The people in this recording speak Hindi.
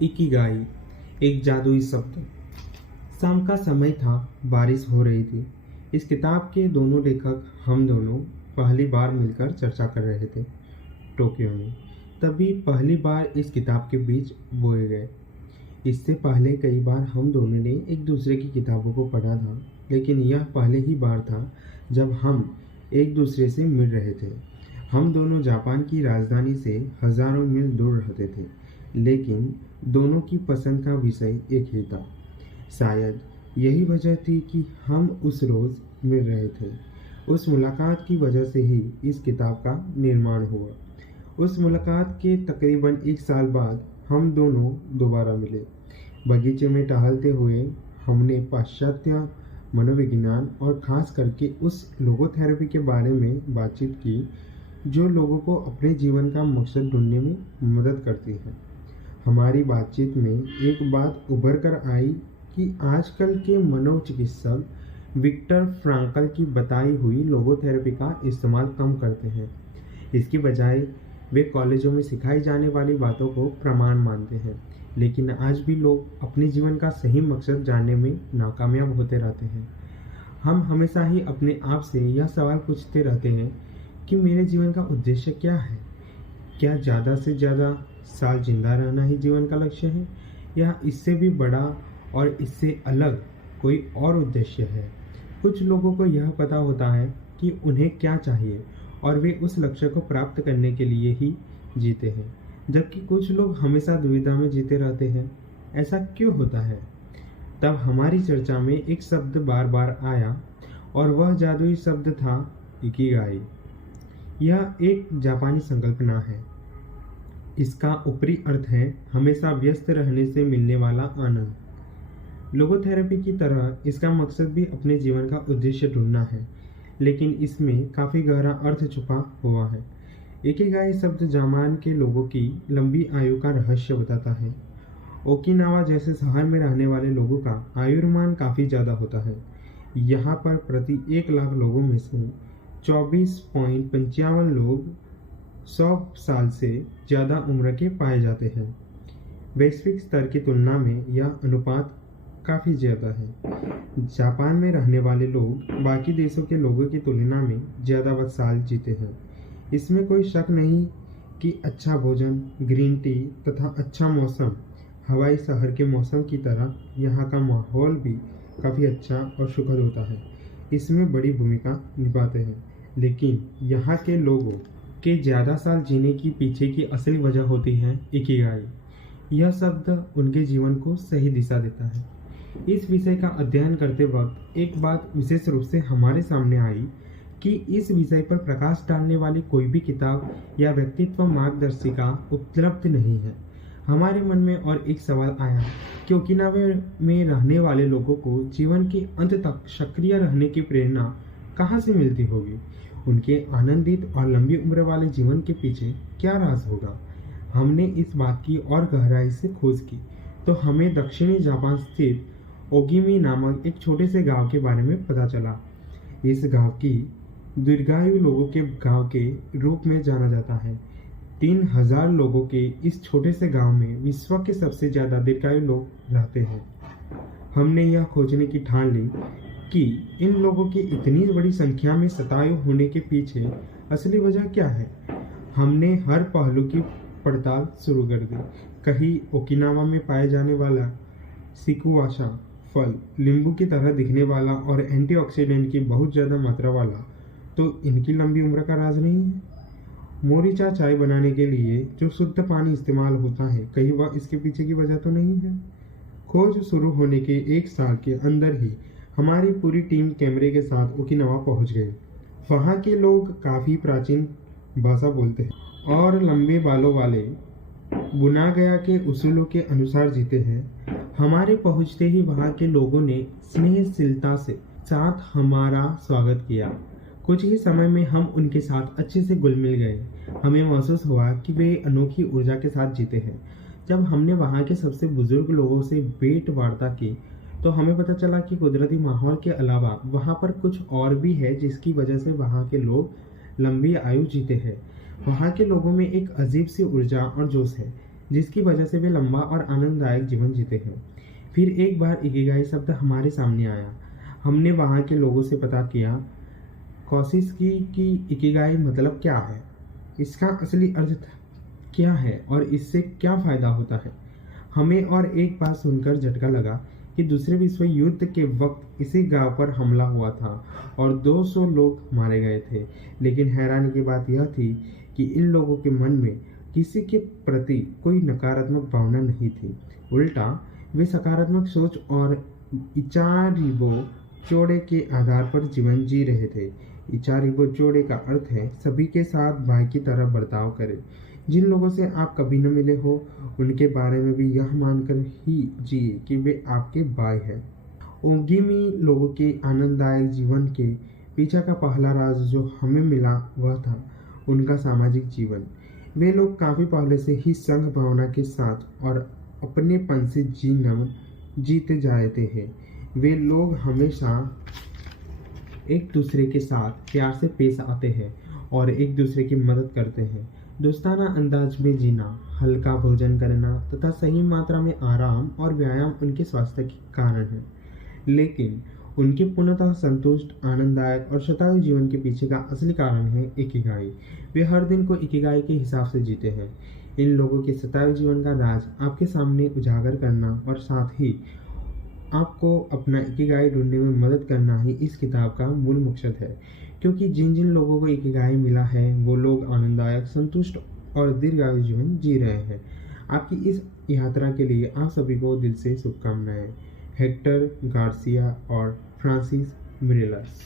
इकिगाई, एक जादुई शब्द। शाम का समय था, बारिश हो रही थी। इस किताब के दोनों लेखक हम दोनों पहली बार मिलकर चर्चा कर रहे थे टोक्यो में। तभी पहली बार इस किताब के बीच बोए गए। इससे पहले कई बार हम दोनों ने एक दूसरे की किताबों को पढ़ा था, लेकिन यह पहले ही बार था जब हम एक दूसरे से मिल रहे थे। हम दोनों जापान की राजधानी से हजारों मील दूर रहते थे, लेकिन दोनों की पसंद का विषय एक ही था। शायद यही वजह थी कि हम उस रोज़ मिल रहे थे। उस मुलाकात की वजह से ही इस किताब का निर्माण हुआ। उस मुलाकात के तकरीबन एक साल बाद हम दोनों दोबारा मिले। बगीचे में टहलते हुए हमने पाश्चात्य मनोविज्ञान और ख़ास करके उस लोगोथेरेपी के बारे में बातचीत की जो लोगों को अपने जीवन का मकसद ढूंढने में मदद करती है। हमारी बातचीत में एक बात उभर कर आई कि आजकल के मनोचिकित्सक विक्टर फ्रांकल की बताई हुई लोगोथेरेपी का इस्तेमाल कम करते हैं। इसकी बजाय वे कॉलेजों में सिखाई जाने वाली बातों को प्रमाण मानते हैं। लेकिन आज भी लोग अपने जीवन का सही मकसद जानने में नाकामयाब होते रहते हैं। हम हमेशा ही अपने आप से यह सवाल पूछते रहते हैं कि मेरे जीवन का उद्देश्य क्या है? क्या ज़्यादा से ज़्यादा साल जिंदा रहना ही जीवन का लक्ष्य है, या इससे भी बड़ा और इससे अलग कोई और उद्देश्य है? कुछ लोगों को यह पता होता है कि उन्हें क्या चाहिए और वे उस लक्ष्य को प्राप्त करने के लिए ही जीते हैं, जबकि कुछ लोग हमेशा दुविधा में जीते रहते हैं। ऐसा क्यों होता है? तब हमारी चर्चा में एक शब्द बार बार आया और वह जादुई शब्द था इकिगाई। यह एक जापानी संकल्पना है। इसका ऊपरी अर्थ है हमेशा व्यस्त रहने से मिलने वाला आनंद। लोगोथेरेपी की तरह इसका मकसद भी अपने जीवन का उद्देश्य ढूंढना है, लेकिन इसमें काफ़ी गहरा अर्थ छुपा हुआ है। इकिगाई शब्द जापान के लोगों की लंबी आयु का रहस्य बताता है। ओकिनावा जैसे शहर में रहने वाले लोगों का आयुर्मान काफ़ी ज़्यादा होता है। यहाँ पर प्रति 1 लाख लोगों में से 24.55 लोग 100 साल से ज़्यादा उम्र के पाए जाते हैं। वैश्विक स्तर की तुलना में यह अनुपात काफ़ी ज़्यादा है। जापान में रहने वाले लोग बाकी देशों के लोगों की तुलना में ज़्यादा साल जीते हैं। इसमें कोई शक नहीं कि अच्छा भोजन, ग्रीन टी तथा अच्छा मौसम, हवाई शहर के मौसम की तरह यहाँ का माहौल भी काफ़ी अच्छा और सुखद होता है, इसमें बड़ी भूमिका निभाते हैं। लेकिन यहाँ के लोगों के ज़्यादा साल जीने की पीछे की असली वजह होती है इकिगाई। यह शब्द उनके जीवन को सही दिशा देता है। इस विषय का अध्ययन करते वक्त एक बात विशेष रूप से हमारे सामने आई कि इस विषय पर प्रकाश डालने वाली कोई भी किताब या व्यक्तित्व मार्गदर्शिका उपलब्ध नहीं है। हमारे मन में और एक सवाल आया कि ओकिनावा में रहने वाले लोगों को जीवन के अंत तक सक्रिय रहने की प्रेरणा कहाँ से मिलती होगी? उनके आनंदित और लंबी उम्र वाले जीवन के पीछे क्या राज होगा? हमने इस बात की और गहराई से खोज की तो हमें दक्षिणी जापान स्थित ओगिमी नामक एक छोटे से गांव के बारे में पता चला। इस गांव की दीर्घायु लोगों के गांव के रूप में जाना जाता है। 3000 लोगों के इस छोटे से गांव में विश्व के सबसे ज़्यादा दीर्घायु लोग रहते हैं। हमने यह खोजने की ठान ली कि इन लोगों की इतनी बड़ी संख्या में शतायु होने के पीछे असली वजह क्या है। हमने हर पहलू की पड़ताल शुरू कर दी। कहीं ओकिनावा में पाए जाने वाला सिकुआशा फल नींबू की तरह दिखने वाला और एंटीऑक्सीडेंट की बहुत ज़्यादा मात्रा वाला तो इनकी लंबी उम्र का राज नहीं है। मोरिचा चाय बनाने के लिए जो शुद्ध पानी इस्तेमाल होता है, कहीं वह इसके पीछे की वजह तो नहीं है। खोज शुरू होने के 1 साल के अंदर ही हमारी पूरी टीम कैमरे के साथ ओकिनावा पहुंच गई। वहाँ के लोग काफ़ी प्राचीन भाषा बोलते हैं और लंबे बालों वाले बुना गया के उसूलों के अनुसार जीते हैं। हमारे पहुंचते ही वहाँ के लोगों ने स्नेहशीलता से साथ हमारा स्वागत किया। कुछ ही समय में हम उनके साथ अच्छे से घुल मिल गए। हमें महसूस हुआ कि वे अनोखी ऊर्जा के साथ जीते हैं। जब हमने वहाँ के सबसे बुजुर्ग लोगों से भेंट वार्ता की तो हमें पता चला कि कुदरती माहौल के अलावा वहाँ पर कुछ और भी है जिसकी वजह से वहाँ के लोग लंबी आयु जीते हैं। वहाँ के लोगों में एक अजीब सी ऊर्जा और जोश है जिसकी वजह से वे लंबा और आनंददायक जीवन जीते हैं। फिर एक बार इकिगाई शब्द हमारे सामने आया। हमने वहाँ के लोगों से पता किया, कोशिश की कि इकिगाई मतलब क्या है, इसका असली अर्थ क्या है और इससे क्या फ़ायदा होता है। हमें और एक बात सुनकर झटका लगा कि दूसरे विश्व युद्ध के वक्त इसी गांव पर हमला हुआ था और 200 लोग मारे गए थे। लेकिन हैरानी की बात यह थी कि इन लोगों के मन में किसी के प्रति कोई नकारात्मक भावना नहीं थी। उल्टा वे सकारात्मक सोच और इचारिबो चोड़े के आधार पर जीवन जी रहे थे। इचारिबो चोड़े का अर्थ है सभी के साथ भाई की तरह बर्ताव करें। जिन लोगों से आप कभी न मिले हो उनके बारे में भी यह मानकर ही जिए कि वे आपके भाई हैं। ओगिमी लोगों के आनंददायक जीवन के पीछे का पहला राज जो हमें मिला वह था उनका सामाजिक जीवन। वे लोग काफ़ी पहले से ही संघ भावना के साथ और अपनेपन से जीते जाते हैं। वे लोग हमेशा एक दूसरे के साथ प्यार से पेश आते हैं और एक दूसरे की मदद करते हैं। दोस्ताना अंदाज में जीना, हल्का भोजन करना तथा सही मात्रा में आराम और व्यायाम उनके स्वास्थ्य के कारण है। लेकिन उनके पूर्णतः संतुष्ट, आनंददायक और शतायु जीवन के पीछे का असली कारण है इकिगाई। वे हर दिन को इकिगाई के हिसाब से जीते हैं। इन लोगों के शतायु जीवन का राज आपके सामने उजागर करना और साथ ही आपको अपना इकिगाई ढूंढने में मदद करना ही इस किताब का मूल मकसद है। क्योंकि जिन जिन लोगों को इकिगाई मिला है वो लोग आनंददायक, संतुष्ट और दीर्घायु जीवन जी रहे हैं। आपकी इस यात्रा के लिए आप सभी को दिल से शुभकामनाएं। हेक्टर गार्सिया और फ्रांसिस मिरेलस।